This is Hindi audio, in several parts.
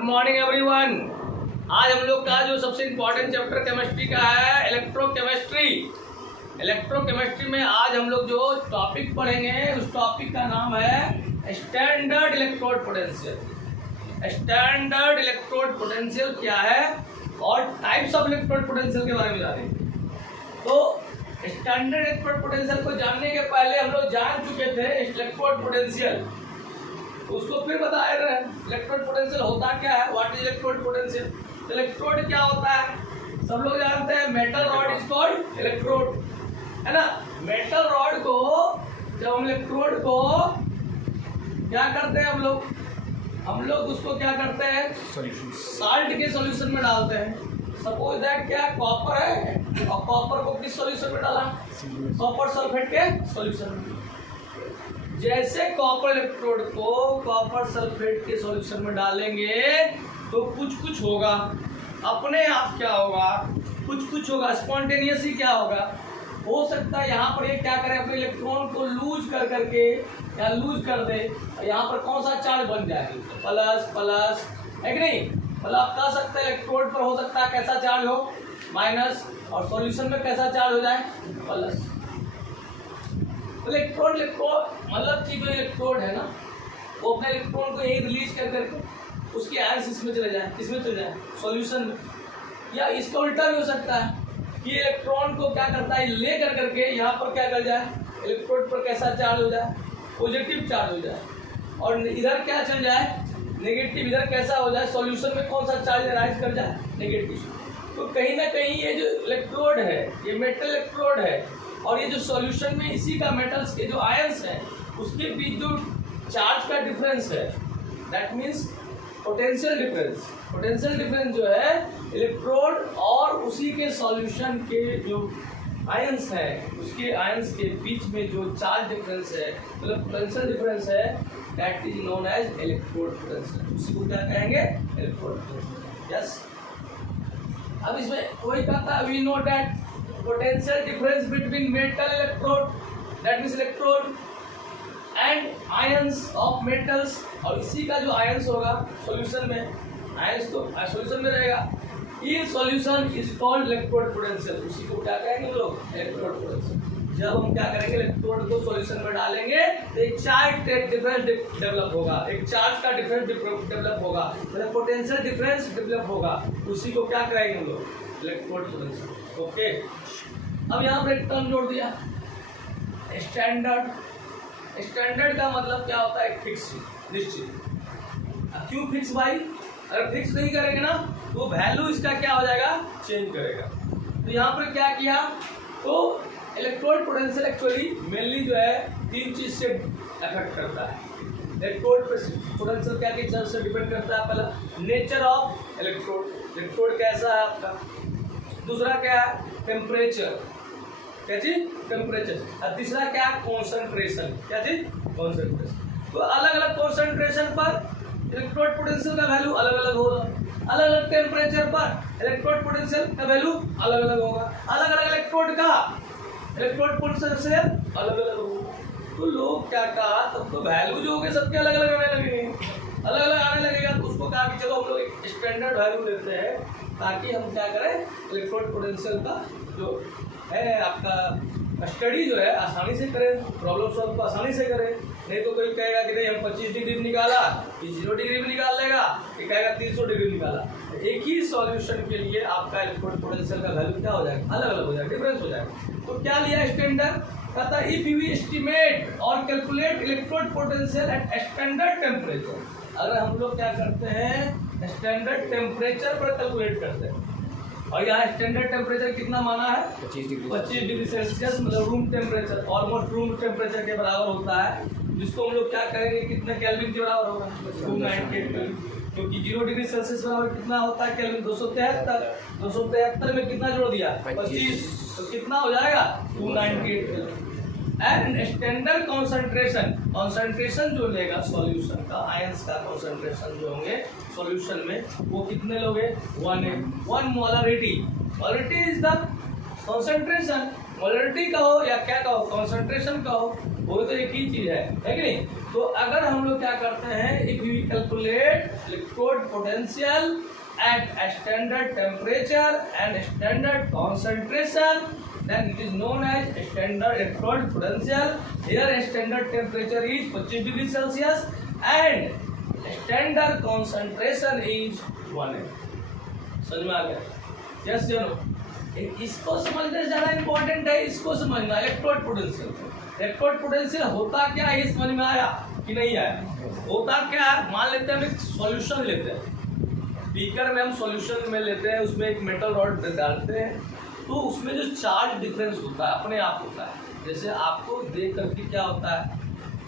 Good morning everyone. आज हम लोग का जो सबसे इम्पोर्टेंट चैप्टर केमिस्ट्री का है इलेक्ट्रोकेमिस्ट्री। इलेक्ट्रोकेमिस्ट्री में आज हम लोग जो टॉपिक पढ़ेंगे उस टॉपिक का नाम है standard electrode potential. Standard electrode potential क्या है और टाइप्स ऑफ इलेक्ट्रोड पोटेंशियल के बारे में जानेंगे। तो स्टैंडर्ड इलेक्ट्रोड पोटेंशियल को जानने के पहले हम लोग जान चुके थे इलेक्ट्रोड पोटेंशियल, उसको फिर बताया रहे इलेक्ट्रोड पोटेंशियल होता क्या है, what is electrode potential. Electrode क्या होता है सब लोग जानते हैं, metal rod is called electrode, है ना। मेटल रॉड को जब हम इलेक्ट्रोड को क्या करते हैं हम लोग उसको क्या करते हैं, साल्ट के सॉल्यूशन में डालते हैं। सपोज दैट क्या कॉपर है और कॉपर को किस सॉल्यूशन में डाला, कॉपर सल्फेट के सॉल्यूशन में। जैसे कॉपर इलेक्ट्रोड को कॉपर सल्फेट के सॉल्यूशन में डालेंगे तो कुछ होगा, अपने आप क्या होगा, कुछ होगा, स्पॉन्टेनियस ही क्या होगा। हो सकता है यहाँ पर ये क्या करे, अपने इलेक्ट्रॉन को लूज कर करके या लूज कर दे, यहाँ पर कौन सा चार्ज बन जाए, प्लस प्लस, है कि नहीं। मतलब आप कह सकते हैं इलेक्ट्रोड पर हो सकता है कैसा चार्ज हो, माइनस, और सॉल्यूशन में कैसा चार्ज हो जाए, प्लस। इलेक्ट्रोड मतलब कि जो इलेक्ट्रोड है ना वो अपने इलेक्ट्रॉन को एक रिलीज कर करके उसके आयंस इसमें चले जाए, किसमें चले जाए, सॉल्यूशन में। या इसका उल्टा भी हो सकता है कि इलेक्ट्रॉन को क्या करता है ले कर करके यहाँ पर क्या कर जाए, इलेक्ट्रोड पर कैसा चार्ज हो जाए, पॉजिटिव चार्ज हो जाए, और इधर क्या चल जाए, नेगेटिव। इधर कैसा हो जाए, सॉल्यूशन में कौन सा चार्ज राइज कर जाए, नेगेटिव। तो कहीं ना कहीं ये जो इलेक्ट्रोड है ये मेटल इलेक्ट्रोड है, और ये जो सॉल्यूशन में इसी का मेटल्स के जो आयंस हैं उसके बीच जो चार्ज का डिफरेंस है, that means potential difference. Potential difference जो है इलेक्ट्रोड और उसी के सॉल्यूशन के जो आयंस हैं उसके आयंस के बीच में जो चार्ज डिफरेंस है, मतलब पोटेंशियल डिफरेंस है, that is known as electrode potential. उसी को क्या कहेंगे, इलेक्ट्रोड पोटेंशियल। यस, अब इसमें वही कहता है, we know that potential difference between metal electrode, that means electrode and ions of metals, और इसी का जो आयंस होगा सॉल्यूशन में, आयंस तो सॉल्यूशन में रहेगा, in solution is called electrode potential. उसी को क्या कहेंगे हम लोग, इलेक्ट्रोड पोटेंशियल। जब हम क्या करेंगे, इलेक्ट्रोड को सॉल्यूशन में डालेंगे तो एक चार्ज डिफरेंस डेवलप होगा, एक चार्ज का डिफरेंस डेवलप होगा, मतलब पोटेंशियल डिफरेंस डेवलप होगा। उसी को क्या कहेंगे हम लोग, इलेक्ट्रोड पोटेंशियल। ओके, अब यहाँ पर एक टर्म जोड़ दिया, स्टैंडर्ड। स्टैंडर्ड का मतलब क्या होता है, फिक्स, निश्चित। क्यों फिक्स भाई, अगर फिक्स नहीं करेंगे ना तो वैल्यू इसका क्या हो जाएगा, चेंज करेगा। तो यहाँ पर क्या किया, तो इलेक्ट्रोड पोटेंशियल एक्चुअली मेनली जो है तीन चीज से अफेक्ट करता है। इलेक्ट्रोड पोटेंशियल क्या किस चीज से डिपेंड करता है, पहला नेचर ऑफ इलेक्ट्रोड, इलेक्ट्रोड कैसा है आपका, दूसरा क्या है टेम्परेचर, क्या चीज, टेम्परेचर, और तीसरा क्या है कॉन्सेंट्रेशन, क्या चीज, कॉन्सेंट्रेशन। तो अलग अलग कॉन्सेंट्रेशन पर इलेक्ट्रोड पोटेंशियल का वैल्यू अलग अलग होगा, अलग अलग टेम्परेचर पर इलेक्ट्रोड पोटेंशियल का वैल्यू अलग अलग होगा, अलग अलग इलेक्ट्रोड का इलेक्ट्रोड पोटेंशियल अलग अलग होगा। तो लोग क्या कहा, तब तो वैल्यू जो होंगे सबके अलग अलग आने लगेंगे, अलग अलग आने लगेगा। तो उसको कहा कि चलो हम लोग एक स्टैंडर्ड वैल्यू लेते हैं ताकि हम क्या करें, इलेक्ट्रोड पोटेंशियल का जो है आपका स्टडी जो है आसानी से करें, प्रॉब्लम सॉल्व को आसानी से करें। नहीं तो कोई कहेगा कि नहीं हम 25 डिग्री में निकाला, 0 डिग्री में निकाल लेगा, ये कहेगा 300 डिग्री में निकाला। एक ही सॉल्यूशन के लिए आपका इलेक्ट्रोड पोटेंशियल का वैल्यू क्या हो जाएगा, अलग अलग हो जाएगा, डिफरेंस हो जाएगा। तो क्या लिया स्टैंडर्ड, कहता है इफ यू एस्टिमेट और calculate electrode potential at standard temperature. अगर हम लोग क्या करते हैं, स्टैंडर्ड टेम्परेचर पर कैलकुलेट करते हैं, और यहाँ स्टैंडर्ड टेम्परेचर कितना माना है, 25 डिग्री सेल्सियस, मतलब room temperature, almost room temperature के बराबर होता है, जिसको हम लोग क्या करेंगे, कितने केल्विन के बराबर होगा, 298, क्योंकि 0 डिग्री सेल्सियस बराबर कितना होता है केल्विन, 273। 273 में कितना जोड़ दिया, 25, तो कितना हो जाएगा, 298 kelvin. And standard concentration, concentration जो लेगा सॉल्यूशन का, आयंस का कॉन्सेंट्रेशन जो होंगे सॉल्यूशन में वो कितने लोगे, 1 molarity. Molarity is the concentration, molarity कहो या क्या कहो, कॉन्सेंट्रेशन कहो, वो तो एक ही चीज है कि नहीं। तो अगर हम लोग क्या करते हैं, if we calculate electrode potential at a standard temperature and standard concentration, then it is known as standard electrode potential. Here standard temperature is 25 degree Celsius and standard concentration is 1 m। समझ में आ गया? यस या नो? इसको समझना ज्यादा इंपॉर्टेंट है, इसको समझना। इलेक्ट्रोड पोटेंशियल, इलेक्ट्रोड पोटेंशियल होता क्या है, ये समझ में आया कि नहीं आया? होता क्या है, मान लेते हैं हम एक सॉल्यूशन लेते हैं, बीकर में हम सॉल्यूशन में लेते हैं, उसमें एक मेटल रॉड डालते हैं, तो उसमें जो चार्ज डिफरेंस होता है अपने आप होता है। जैसे आपको देख करके क्या होता है,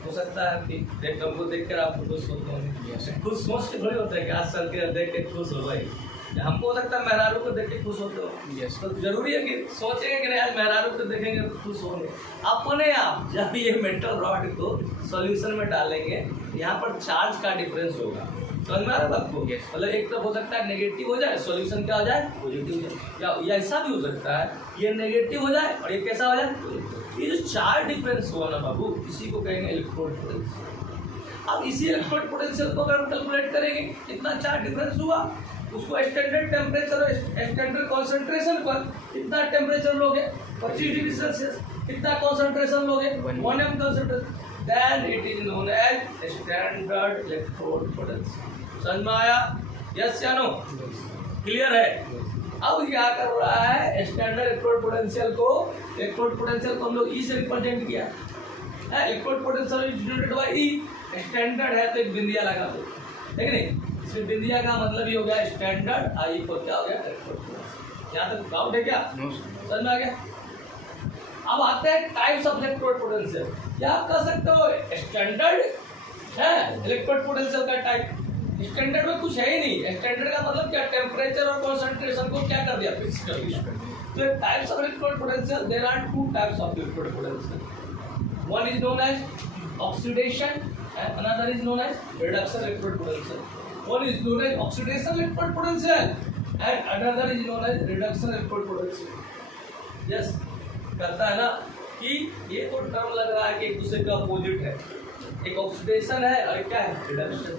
हो सकता है कि हमको देख कर आप खुश होते होंगे, खुश सोच के थोड़ी होता है कि आज साल के देख के खुश हो भाई, हमको हो सकता है मेहरारू को देख के खुश होते हो। तो जरूरी है कि सोचेंगे कि नहीं आज मेहरारू को देखेंगे तो खुश होंगे। अपने आप जब ये मेटल रॉड को सॉल्यूशन में डालेंगे, यहाँ पर चार्ज का डिफरेंस होगा। समझ में आ रहा है आपको? मतलब एक तरफ हो सकता है नेगेटिव हो जाए, सॉल्यूशन क्या हो जाए, पॉजिटिव हो जाए, या ऐसा भी हो सकता है ये नेगेटिव हो जाए और ये कैसा हो जाए। ये जो चार्ज डिफरेंस हुआ ना बाबू, इसी को कहेंगे इलेक्ट्रोड पोटेंशियल। अब इसी इलेक्ट्रोड पोटेंशियल को अगर हम कैलकुलेट करेंगे कितना चार्ज डिफरेंस हुआ, उसको स्टैंडर्ड टेम्परेचर और स्टैंडर्ड कॉन्सेंट्रेशन पर कितना टेम्परेचर लोगे, 25 डिग्री सेल्सियस, कितना कॉन्सेंट्रेशन लोगे, 1 m concentration, then it is known as standard electrode potential। समझ में आया? यस या नो? क्लियर है? अब क्या कर रहा है, स्टैंडर्ड इलेक्ट्रोड पोटेंशियल को, इलेक्ट्रोड पोटेंशियल को हम लोग ई से रिप्रेजेंट किया है। Electrode potential is denoted by E, standard है तो एक बिंदिया लगा दो, ठीक है नहीं? इसमें बिंदिया का मतलब ही हो गया स्टैंडर्ड, आई को क्या हो गया, इलेक्ट्रोड पोटेंशियल। यहाँ तक डाउट है क्या? समझ में आ गया? अब आते हैं टाइप्स ऑफ इलेक्ट्रोड पोटेंशियल। क्या आप कह सकते हो स्टैंडर्ड है इलेक्ट्रोड पोटेंशियल का टाइप? स्टैंडर्ड में कुछ है ही नहीं। स्टैंडर्ड का मतलब क्या, टेम्परेचर और कॉन्सेंट्रेशन को क्या कर दिया, फिक्स कर दिया। तो types of electrode potential, there are 2 types of electrode potential. One is known as oxidation and another is known as reduction electrode potential. One is known as oxidation electrode potential and another is known as reduction electrode potential. Yes, करता है ना कि ये तो टर्म लग रहा है कि एक दूसरे का अपोजिट है, एक ऑक्सीडेशन है और क्या है, रिडक्शन।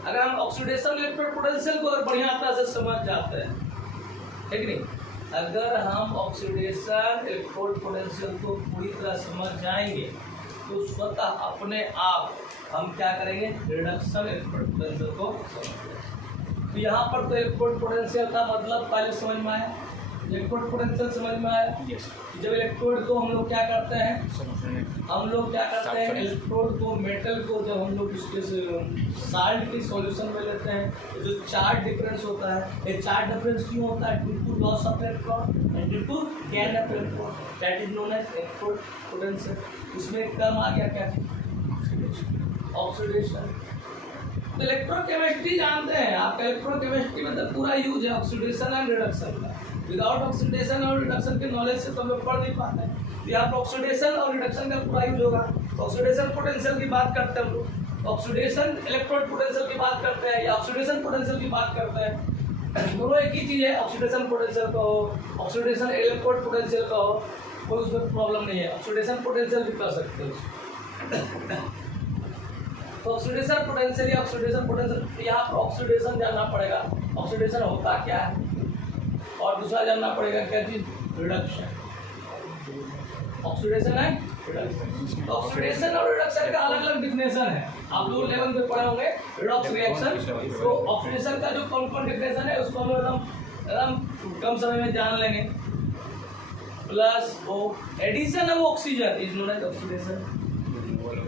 अगर हम ऑक्सीडेशन इलेक्ट्रोड पोटेंशियल को अगर बढ़िया तरह से समझ जाते हैं, ठीक नहीं, अगर हम ऑक्सीडेशन इलेक्ट्रोड पोटेंशियल को पूरी तरह समझ जाएंगे तो स्वतः अपने आप हम क्या करेंगे, रिडक्शन इलेक्ट्रोड पोटेंशियल को समझेंगे। तो यहाँ पर तो इलेक्ट्रोड पोटेंशियल का मतलब पहले समझ में आया, इलेक्ट्रोड पोटेंशियल समझ में आया। जब इलेक्ट्रोड को हम लोग क्या करते हैं, हम लोग क्या करते हैं, इलेक्ट्रोड को, मेटल को जब हम लोग इसके साल्ट की सॉल्यूशन में लेते हैं, तो जो चार्ज डिफरेंस होता है, ये चार्ज डिफरेंस क्यों होता है, due to loss of electron and due to gain of electron, that is known as electrode potential. उसमें एक टर्म आ गया क्या, ऑक्सीडेशन। तो इलेक्ट्रोकेमिस्ट्री जानते हैं आप, इलेक्ट्रोकेमिस्ट्री में तो पूरा यूज है ऑक्सीडेशन एंड रिडक्शन का। विदाउट ऑक्सीडेशन और रिडक्शन के नॉलेज से तो हम लोग पढ़ नहीं पाते हैं। तो यहाँ पर ऑक्सीडेशन और रिडक्शन का पूरा यूज होगा। ऑक्सीडेशन पोटेंशियल की बात करते हैं हम लोग, ऑक्सीडेशन इलेक्ट्रोड पोटेंशियल की बात करते हैं या ऑक्सीडेशन पोटेंशियल की बात करते हैं, दोनों एक ही चीज़ है। ऑक्सीडेशन पोटेंशियल का हो, ऑक्सीडेशन इलेक्ट्रोड पोटेंशियल का हो, कोई उसमें प्रॉब्लम नहीं है। ऑक्सीडेशन पोटेंशियल भी कर सकते हो। तो ऑक्सीडेशन पोटेंशियल या ऑक्सीडेशन पोटेंशियल, यहाँ पर ऑक्सीडेशन जानना पड़ेगा, ऑक्सीडेशन होता क्या है, और दूसरा जानना पड़ेगा क्या चीज, रिडक्शन। ऑक्सीडेशन है रिडक्शन। तो ऑक्सीडेशन और रिडक्शन का अलग अलग डिफिनेशन है, आप लोग लेवल पे पढ़े होंगे रिडॉक्स रिएक्शन। तो ऑक्सीडेशन का जो कौन कौन डिफिनेशन है उसको हम एकदम कम समय में जान लेंगे। प्लस वो addition of oxygen is known as oxidation,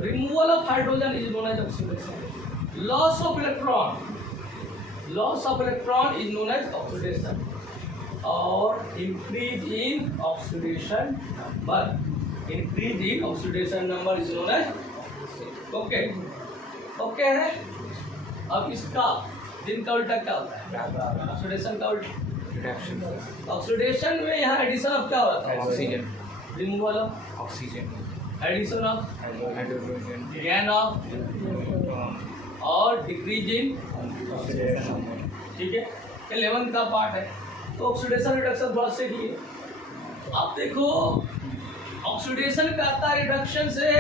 removal of hydrogen is known as oxidation, loss of electron is known as oxidation, और increase in oxidation number is known as okay. Okay है। अब इसका दिन का उल्टा क्या होता है, ऑक्सीडेशन का उल्टा। ऑक्सीडेशन में यहाँ एडिशन ऑफ क्या होता है, oxygen, removal of oxygen, addition of hydrogen, gain of और डिक्रीज इन, ठीक है। 11th का पार्ट है। तो ऑक्सीडेशन रिडक्शन थोड़ा से ही आप देखो, ऑक्सीडेशन कहता है रिडक्शन से,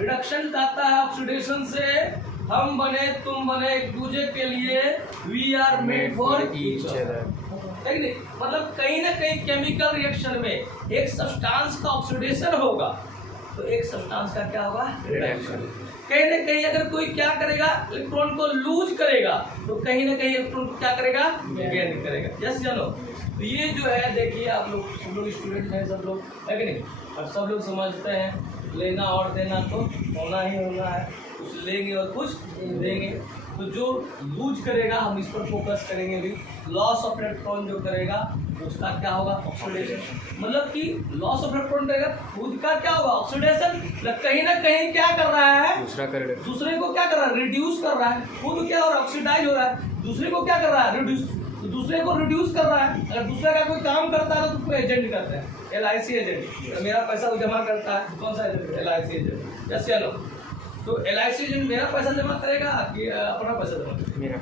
रिडक्शन कहता है ऑक्सीडेशन से हम बने तुम बने एक दूसरे के लिए, we are made for each other. मतलब कहीं ना कहीं केमिकल रिएक्शन में एक सब्सटेंस का ऑक्सीडेशन होगा तो एक सब्सटेंस का क्या होगा, रिडक्शन। कहीं ना कहीं अगर कोई क्या करेगा, इलेक्ट्रॉन को लूज करेगा तो कहीं ना कहीं इलेक्ट्रॉन को क्या करेगा, गेन करेगा। यस जानो, तो ये जो है देखिए आप लोग सब लोग स्टूडेंट हैं, सब लोग है कि नहीं, और सब लोग समझते हैं लेना और देना तो होना ही होना है, कुछ लेंगे और कुछ देंगे। तो जो लूज करेगा हम इस पर फोकस करेंगे भी, लॉस ऑफ इलेक्ट्रॉन जो करेगा उसका क्या होगा, ऑक्सीडेशन। मतलब कि लॉस ऑफ इलेक्ट्रॉन करेगा खुद का क्या होगा, ऑक्सीडेशन। कहीं ना कहीं क्या कर रहा है, दूसरे को क्या कर रहा है, रिड्यूस कर रहा है। खुद क्या हो रहा है, ऑक्सीडाइज हो रहा है, दूसरे को क्या कर रहा है, रिड्यूस। तो दूसरे को रिड्यूस कर रहा है। अगर दूसरे का कोई काम करता है तो उसको एजेंट करते हैं, LIC एजेंट। तो मेरा पैसा वो जमा करता है, कौन सा एजेंट, LIC एजेंट। यस या नो, तो LIC एजेंट मेरा पैसा जमा करेगा कि अपना पैसा जमा करेगा।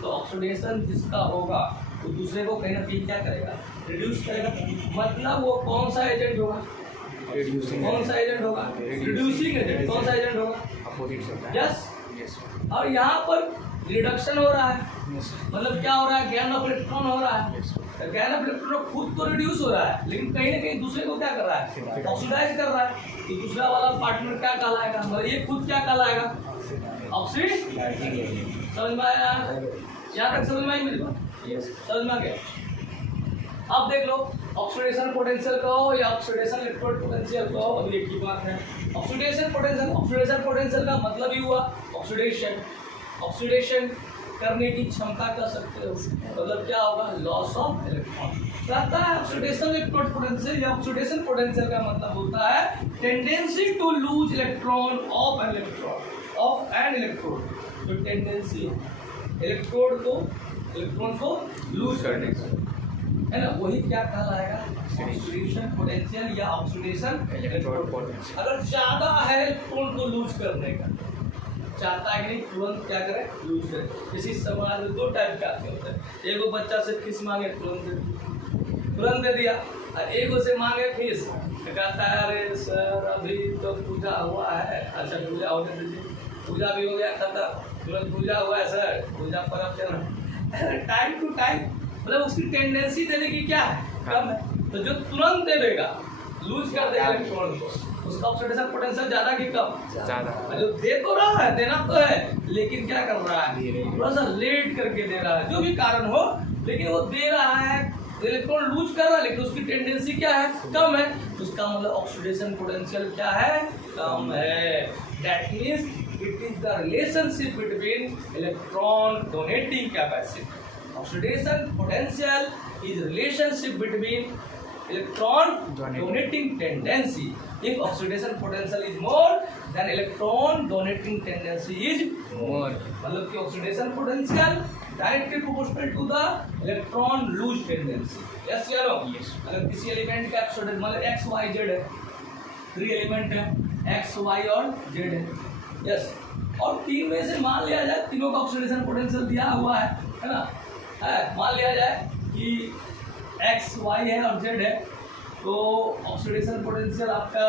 तो ऑक्सीडेशन जिसका होगा वो दूसरे को कहीं ना कहीं क्या करेगा, रिड्यूस करेगा। मतलब वो कौन सा एजेंट होगा, कौन सा एजेंट होगा, रिड्यूसिंग एजेंट। कौन सा एजेंट होगा, यस। और यहाँ पर रिडक्शन हो रहा है, मतलब क्या हो रहा है, गेन ऑफ इलेक्ट्रॉन हो रहा है। गेन ऑफ इलेक्ट्रॉन खुद तो रिड्यूस हो रहा है लेकिन कहीं ना कहीं दूसरे को क्या कर रहा है, ऑक्सीडाइज कर रहा है। तो दूसरा वाला पार्टनर क्या कहलाएगा, मतलब ये खुद क्या कहलाएगा, ऑक्सीडाइज। समझ में आया, यहाँ तक समझ में आई मेरी बात, समझ में आ गया। अब देख लो, ऑक्सीडेशन पोटेंशियल कहो या ऑक्सीडेशन इलेक्ट्रोड पोटेंशियल कहो, अब एक ही बात है। ऑक्सीडेशन पोटेंशियल का मतलब ही हुआ ऑक्सीडेशन, ऑक्सीडेशन करने की क्षमता कह सकते हो, मतलब क्या होगा, लॉस ऑफ इलेक्ट्रॉन। कहता है ऑक्सीडेशन इलेक्ट्रोड पोटेंशियल या ऑक्सीडेशन पोटेंशियल का मतलब होता है tendency to lose electron of an electrode. तो टेंडेंसी इलेक्ट्रोड को, इलेक्ट्रॉन को लूज करने का है ना, वही क्या कहलाएगा, ऑक्सीडेशन पोटेंशियल या ऑक्सीडेशन इलेक्ट्रोड पोटेंशियल। अगर ज्यादा है इलेक्ट्रॉन को लूज करने का, चाहता है कि नहीं तुरंत क्या करे, लूज करे। इसी समाज में दो टाइप के आदमी होते हैं, एगो बच्चा से फीस मांगे तुरंत दे दिया, और एगो से मांगे फीस तो कहता है अरे सर अभी तो पूजा हुआ है, अच्छा पूजा होने दीजिए, पूजा भी हो गया था, तुरंत पूजा हुआ है सर, पूजा पर्व चल रहा है। टाइम टू टाइम, मतलब उसकी टेंडेंसी देने की क्या है, कम है। तो जो तुरंत दे देगा, लूज कर देगा इलेक्ट्रॉन को, उसका ऑक्सीडेशन पोटेंशियल ज्यादा कि कम, ज्यादा। जो दे तो रहा है, देना तो है, लेकिन क्या कर रहा है, थोड़ा सा लेट करके दे रहा है, जो भी कारण हो, लेकिन वो दे रहा है, इलेक्ट्रॉन लूज कर रहा है, लेकिन उसकी टेंडेंसी क्या है, कम है। उसका मतलब ऑक्सीडेशन पोटेंशियल क्या है, कम है। That means it is the relationship between electron donating capacity. Oxidation potential is relationship between electron donating tendency. If oxidation potential is more, then electron donating tendency is more. मतलब कि oxidation potential directly proportional to the electron lose tendency. Yes या no? Yes. अगर किसी एलिमेंट का oxidation मतलब x y z है, 3 एलिमेंट है, x y और z है, yes. और तीन में से मान लिया जाए तीनों का ऑक्सीडेशन पोटेंशियल दिया हुआ है ना, मान लिया जाए कि x, y है और z है, तो ऑक्सीडेशन पोटेंशियल आपका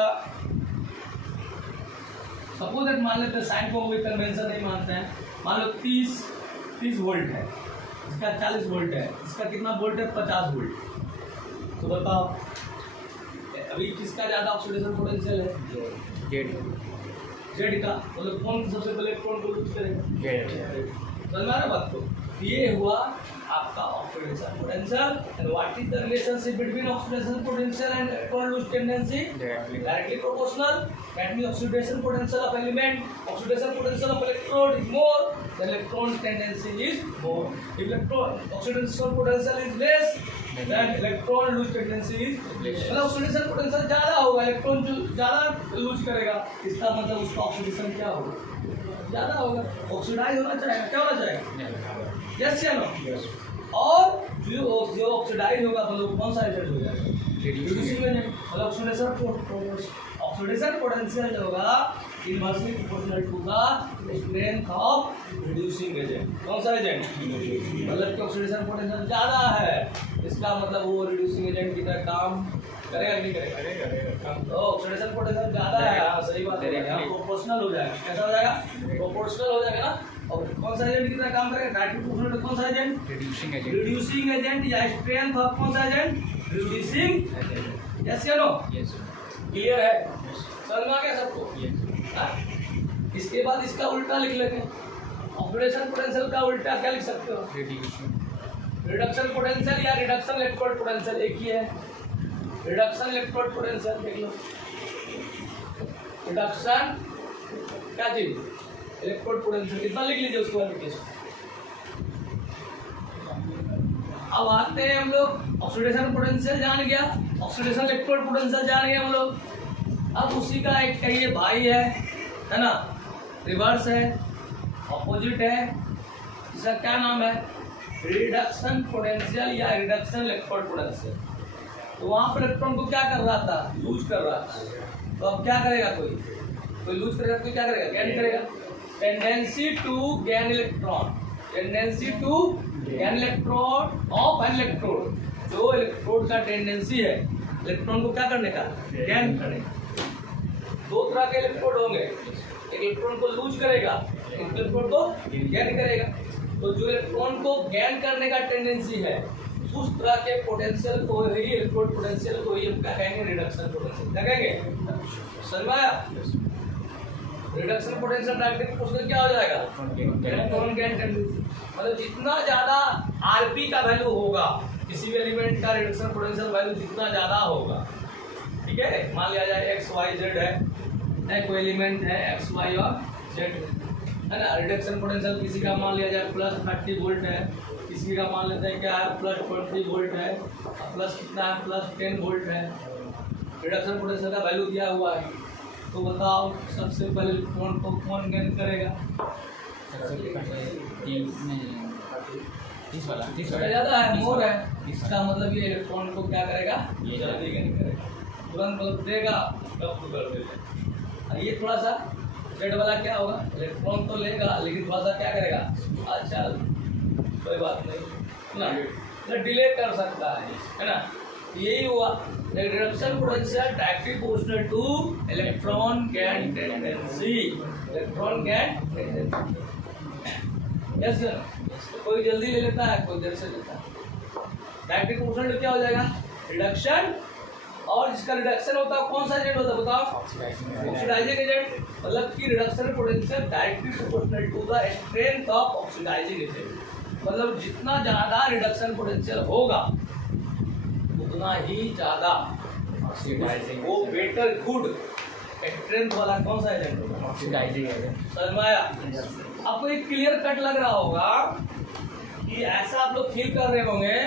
सपोज दैट मान लेते हैं, साइन को कोई कन्वेंशन नहीं मानते हैं, मान लो 30 वोल्ट है, इसका 40 वोल्ट है, इसका कितना वोल्ट है, 50 वोल्ट। तो बताओ अभी किसका ज्यादा ऑक्सीडेशन पोटेंशियल है, जेड का। मतलब कौन सबसे पहले इलेक्ट्रॉन को लूज करेगा, समझ में आ रहा बात को। ये हुआ आपका oxidation potential. And what is the relationship between oxidation potential and electron lose tendency, directly proportional. That means oxidation potential of element, oxidation potential of electrode is more, the electron tendency is more. If electron oxidation potential is less, then electron lose tendency is less. मतलब ऑक्सीडेशन पोटेंशियल ज्यादा होगा, इलेक्ट्रॉन जो ज्यादा लूज करेगा, इसका मतलब उसका ऑक्सीडेशन क्या होगा, ज्यादा होगा, ऑक्सीडाइज होना चाहेगा, क्या होना चाहेगा, यस या नो। और जो ऑक्सीडाइज होगा मतलब कौन सा एजेंट हो जाएगा, रिड्यूसिंग एजेंट। मतलब ऑक्सीडेशन पोटेंशियल होगा inversely proportional to the strength of reducing agent. कौन सा एजेंट, मतलब कि ऑक्सीडेशन पोटेंशियल ज्यादा है, इसका मतलब वो रिड्यूसिंग एजेंट की तरह काम करेगा नहीं करेगा? तो ऑक्सीडेशन पोटेंशियल ज्यादा है। हाँ सही बात है, यहाँ प्रोपोर्शनल हो जाएगा। कैसा हो जाएगा? प्रोपोर्शनल हो जाएगा ना। और कौन सा एजेंट कितना काम करेगा? डायरेक्टली प्रोपोर्शनल कौन सा एजेंट? रिड्यूसिंग एजेंट या स्ट्रेंथ ऑफ कौन सा एजेंट? Reducing agent. यस या नो? क्लियर है? समझ में आ गया सबको? इसके बाद इसका उल्टा लिख लेते हैं। ऑक्सीडेशन पोटेंशियल का उल्टा क्या लिख सकते हो? रिडक्शन पोटेंशियल या रिडक्शन इलेक्ट्रोड पोटेंशियल एक ही है। रिडक्शन इलेक्ट्रोड पोटेंशियल देख लो। रिडक्शन क्या चीज? Electrode potential. कितना लिख लीजिए उसको एप्लीकेशन। अब आते हैं हम लोग, ऑक्सीडेशन पोटेंशियल जान गया, ऑक्सीडेशन इलेक्ट्रोड पोटेंशियल जान गए हम लोग। अब उसी का एक कहिए भाई है ना, रिवर्स है, ऑपोजिट है, इसका क्या नाम है? रिडक्शन पोटेंशियल या रिडक्शन इलेक्ट्रोड पोटेंशियल। तो वहां पर इलेक्ट्रॉन को क्या कर रहा था? लूज कर रहा था। तो अब क्या करेगा? कोई लूज करेगा तो क्या करेगा? गेन करेगा। Tendency to gain electron, tendency to gain electron of an electrode. जो इलेक्ट्रोड का टेंडेंसी है इलेक्ट्रॉन को क्या करने का? गेन करने का। दो तरह के इलेक्ट्रोड होंगे, एक इलेक्ट्रॉन को लूज करेगा, एक इलेक्ट्रॉन को गेन करेगा। तो जो इलेक्ट्रॉन को गेन करने का टेंडेंसी है उस तरह के पोटेंशियल को ही, इलेक्ट्रोड पोटेंशियल को ही हम क्या कहेंगे? Reduction potential. क्या कहेंगे? समझ में आया? रिडक्शन पोटेंशियल डायरेक्टली प्रोपोर्शनल क्या हो जाएगा? Electron gain tendency. मतलब जितना ज्यादा आरपी का वैल्यू होगा किसी भी एलिमेंट का, रिडक्शन पोटेंशियल वैल्यू जितना ज्यादा होगा, ठीक है। मान लिया जाए एक्स वाई जेड है, कोई एलिमेंट है एक्स वाई और जेड है ना। रिडक्शन पोटेंशियल किसी का मान लिया जाए प्लस 30 वोल्ट है, किसी का मान लेते हैं क्या है? प्लस 20 वोल्ट है, प्लस कितना है? प्लस 10 वोल्ट है। रिडक्शन पोटेंशियल का वैल्यू दिया हुआ है। तो बताओ सबसे पहले इलेक्ट्रॉन को कौन गेन करेगा? ज़्यादा है, मोर है। इसका मतलब ये इलेक्ट्रॉन को क्या करेगा? जल्दी गेन करेगा, तुरंत बल्ब देगा, कब कर देगा। ये थोड़ा सा जेड वाला क्या होगा? इलेक्ट्रॉन तो लेगा लेकिन थोड़ा सा क्या करेगा? अच्छा कोई बात नहीं ना, तो डिले कर सकता है ना। यही हुआ reduction potential directly proportional two electron gain tendency. Electron gain tendency, yes sir. कोई जल्दी ले लेता है, कोई देर से लेता है। डायरेक्टली प्रोपोर्शनल क्या हो जाएगा? रिडक्शन। और जिसका रिडक्शन होता है कौन सा एजेंट होता है बताओ? Oxidising agent. मतलब कि reduction potential directly proportional to the strength of oxidising agent. मतलब जितना ज्यादा रिडक्शन पोटेंशियल होगा उतना ही ज्यादा ऑक्सीडाइजिंग, वो बेटर गुड स्ट्रेंथ वाला कौन सा एजेंट होगा? Oxidising agent. समझ में आया? आपको एक क्लियर कट लग रहा होगा कि ऐसा आप लोग फील कर रहे होंगे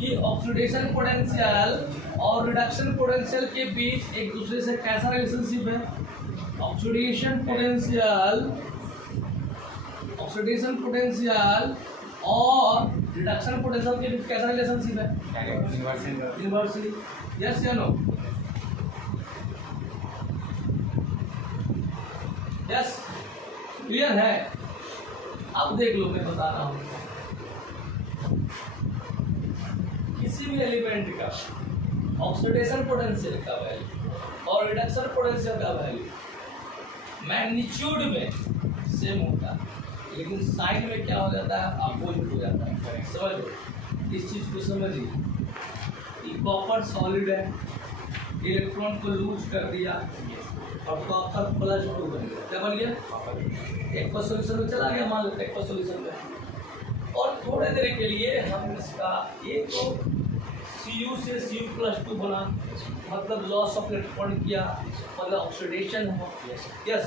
कि ऑक्सीडेशन पोटेंशियल और रिडक्शन पोटेंशियल के बीच एक दूसरे से कैसा रिलेशनशिप है? ऑक्सीडेशन पोटेंशियल और रिडक्शन पोटेंशियल के बीच कैसा रिलेशनशिप है? इनवर्सली। यस या नो? यस, क्लियर है? अब देख लो, मैं बता रहा हूं। किसी भी एलिमेंट का ऑक्सीडेशन पोटेंशियल का वैल्यू और रिडक्शन पोटेंशियल का वैल्यू मैग्नीट्यूड में सेम होता है, लेकिन साइन में क्या हो जाता है? अपोजिट हो जाता है। समझ लो, इस चीज को समझिए। कॉपर सॉलिड है, इलेक्ट्रॉन को लूज कर दिया और कॉपर प्लस 2 बन गया। क्या बन गया? एक सोल्यूशन में चला गया, मान लेते हैं सोल्यूशन में। और थोड़े देर के लिए हम इसका एक तो Cu से Cu+2 बना, मतलब लॉस ऑफ इलेक्ट्रॉन किया, मतलब ऑक्सीडेशन है। यस।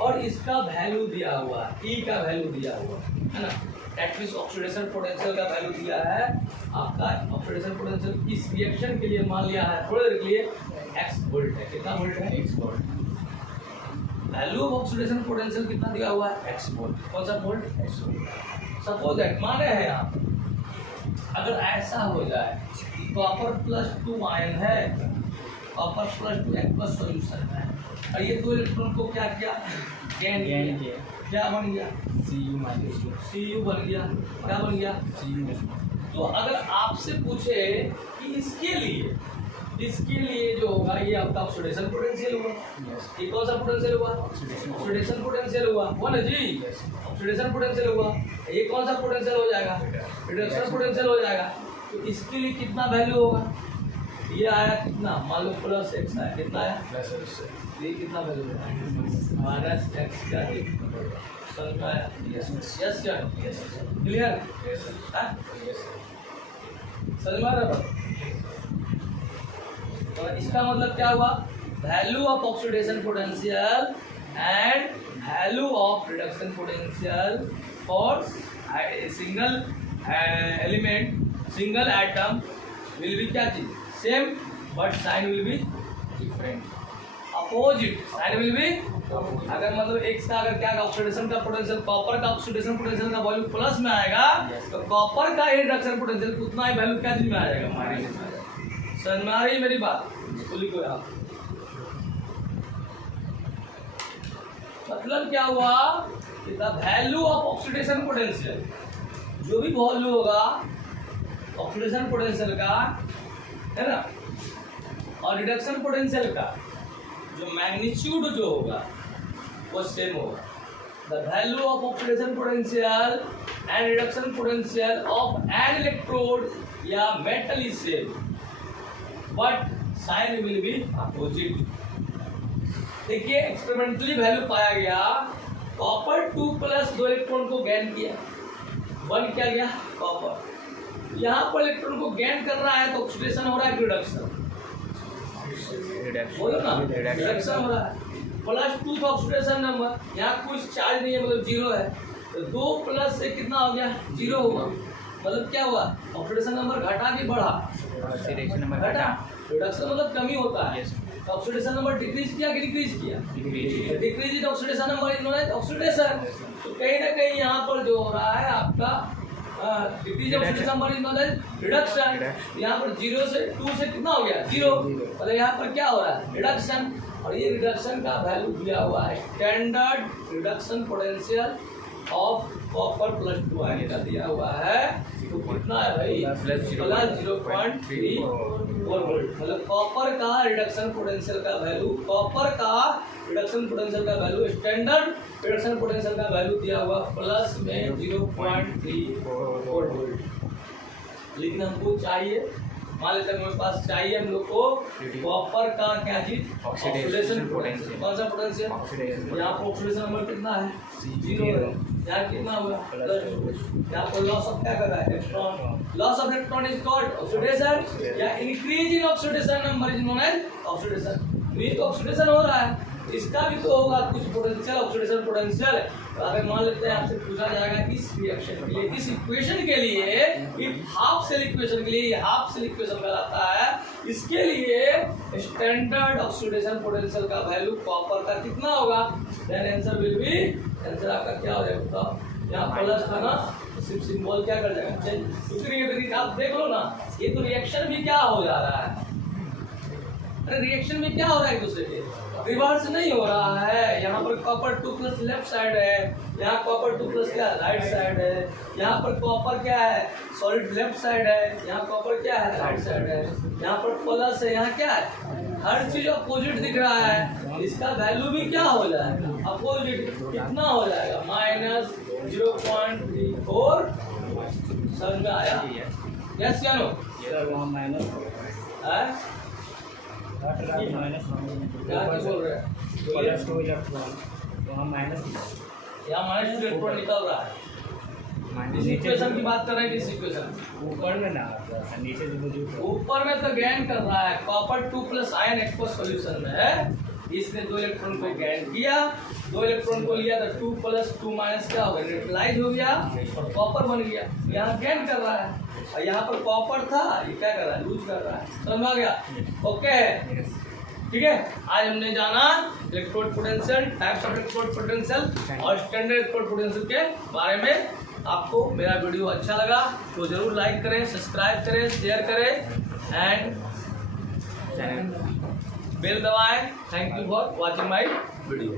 और इसका वैल्यू दिया हुआ है, E का वैल्यू दिया हुआ है ना। एटलीस्ट ऑक्सीडेशन पोटेंशियल का वैल्यू दिया है आपका। ऑक्सीडेशन पोटेंशियल इस रिएक्शन के लिए मान लिया है थोड़ी देर के लिए x वोल्ट है। कितना वोल्ट है? x volt. Value of oxidation potential कितना दिया हुआ है? x volt. कौन सा volt? x volt. Suppose that माने हैं यहाँ, अगर ऐसा हो जाए कॉपर +2 आयन है, कॉपर +2 एक्वस सॉल्यूशन है, और ये दो इलेक्ट्रॉन को क्या किया? गेन किया। क्या बन गया? Cu बन गया। क्या बन गया? Cu। तो अगर आपसे पूछे कि इसके लिए इसके लिए जो होगा ये आपका ऑक्सीडेशन पोटेंशियल हुआ। ये कौन सा पोटेंशियल हुआ? ऑक्सीडेशन पोटेंशियल हुआ ना जी, ऑक्सीडेशन पोटेंशियल हुआ। ये कौन सा पोटेंशियल हो जाएगा? रिडक्शन पोटेंशियल हो जाएगा। तो इसके लिए कितना वैल्यू होगा? ये आया कितना, मान लो प्लस एक्स आया, कितना आया? ये कितना वैल्यू है? माइनस एक्स का समझ में आया? Yes clear? समझ में आ रहा है? तो इसका मतलब क्या हुआ? Value of oxidation potential and value of reduction potential for single element, single atom will be क्या चीज? Same, but sign will be different, opposite sign will be. अगर मतलब एक्स का अगर क्या ऑक्सीडेशन का पोटेंशियल, कॉपर का ऑक्सीडेशन पोटेंशियल का वैल्यू प्लस में आएगा, तो कॉपर का रिडक्शन पोटेंशियल उतना ही वैल्यू क्या चीज में आ जाएगा? माइनस में आ जाएगा। समझ में आ रही मेरी बात? लिखो आप, मतलब क्या हुआ कि the value of oxidation potential, जो भी वैल्यू होगा ऑक्सीडेशन पोटेंशियल का, है ना, और रिडक्शन पोटेंशियल का जो मैग्नीट्यूड जो होगा वो सेम होगा। The value of oxidation potential and reduction potential of an electrode या metal is same, but sign will be opposite. देखिए एक्सपेरिमेंटली वैल्यू पाया गया, कॉपर 2+ 2 इलेक्ट्रॉन को गेन किया, 1 क्या गया? कॉपर। यहाँ पर इलेक्ट्रॉन को गेन कर रहा है तो ऑक्सीडेशन हो रहा है, रिडक्शन बोलो ना, रिडक्शन हो रहा है। +2 का ऑक्सीडेशन नंबर, यहाँ कुछ चार्ज नहीं है, मतलब 0 है, तो 2+ से कितना हो गया? 0 होगा। मतलब क्या हुआ? ऑक्सीडेशन नंबर घटा कि बढ़ा? ऑक्सीडेशन नंबर घटा। रिडक्शन मतलब कमी होता है, ऑक्सीडेशन नंबर डिक्रीज किया कि डिक्रीज किया? Decrease in oxidation number is known as oxidation. तो कहीं ना कहीं यहाँ पर जो हो रहा है आपका decrease oxidation number is known as reduction. यहाँ पर 0 से 2 से कितना हो गया? 0। मतलब यहाँ पर क्या हो रहा है? रिडक्शन। और ये रिडक्शन का वैल्यू दिया हुआ है, standard reduction potential of copper +2 ion का दिया हुआ है। तो कितना है भाई? +0.34 वोल्ट। मतलब कॉपर का रिडक्शन पोटेंशियल का वैल्यू, कॉपर का रिडक्शन पोटेंशियल का वैल्यू, स्टैंडर्ड रिडक्शन पोटेंशियल का वैल्यू दिया हुआ प्लस में 0.34 वोल्ट। लेकिन हमको चाहिए, मान लेते हैं मेरे पास चाहिए हम लोग को कॉपर का क्या चीज? Oxidation potential. कौन सा पोटेंशियल? यहाँ पर ऑक्सीडेशन नंबर कितना है? 0 है। यहाँ कितना हुआ? यहाँ पर लॉस ऑफ क्या कर रहा है? Electron. Loss of electron is called oxidation, या increase in oxidation number is known as oxidation. ये तो ऑक्सीडेशन हो रहा है, इसका भी तो होगा कुछ पोटेंशियल, ऑक्सीडेशन पोटेंशियल। तो अगर मान लेते हैं आपसे पूछा जाएगा इस रिएक्शन के लिए, इस इक्वेशन के लिए, हाफ सेल इक्वेशन के लिए, हाफ सेल इक्वेशन कहलाता है, इसके लिए स्टैंडर्ड ऑक्सीडेशन पोटेंशियल का वैल्यू कॉपर का कितना होगा? Then answer will be, answer आपका क्या हो जाएगा? यहाँ प्लस था ना, सिर्फ सिंबल क्या कर जाएगा? चेंज। आप देख लो ना, ये तो रिएक्शन भी क्या हो जा रहा है? अरे रिएक्शन में क्या हो रहा है? एक दूसरे के रिवर्स नहीं हो रहा है। यहाँ पर कॉपर 2+ लेफ्ट साइड है, यहाँ कॉपर 2+ क्या राइट साइड है, यहाँ पर कॉपर क्या है? सॉलिड लेफ्ट साइड है, यहाँ कॉपर क्या है? राइट साइड है, यहाँ पर प्लस है, यहाँ क्या है? हर चीज अपोजिट दिख रहा है। इसका वैल्यू भी क्या हो जाएगा? अपोजिट। कितना हो जाएगा? -0.34। समझ में आया? यस या नो? क्या बोल रहे हैं? यहाँ माइनस इलेक्ट्रॉन निकल रहा है। इस इक्वेशन की बात कर रहे हैं, किस इक्वेशन? ऊपर में ना, नीचे से ऊपर में तो गेन कर रहा है, कॉपर 2+ आयन एक्वस सॉल्यूशन में है। इसने 2 इलेक्ट्रॉन को गेन किया, 2 इलेक्ट्रॉन को लिया तो 2+ 2- क्या हो गया? न्यूट्रलाइज हो गया और कॉपर बन गया। यहाँ गेन कर रहा है और यहाँ पर कॉपर था, ये क्या कर रहा है? लूज कर रहा है। समझ में आ गया? ओके, ठीक है। आज हमने जाना electrode potential, types of electrode potential और स्टैंडर्ड इलेक्ट्रोड पोटेंशियल के बारे में। आपको मेरा वीडियो अच्छा लगा तो जरूर लाइक करें, सब्सक्राइब करें, शेयर करें एंड बेल दबाएं। Thank you for watching my video.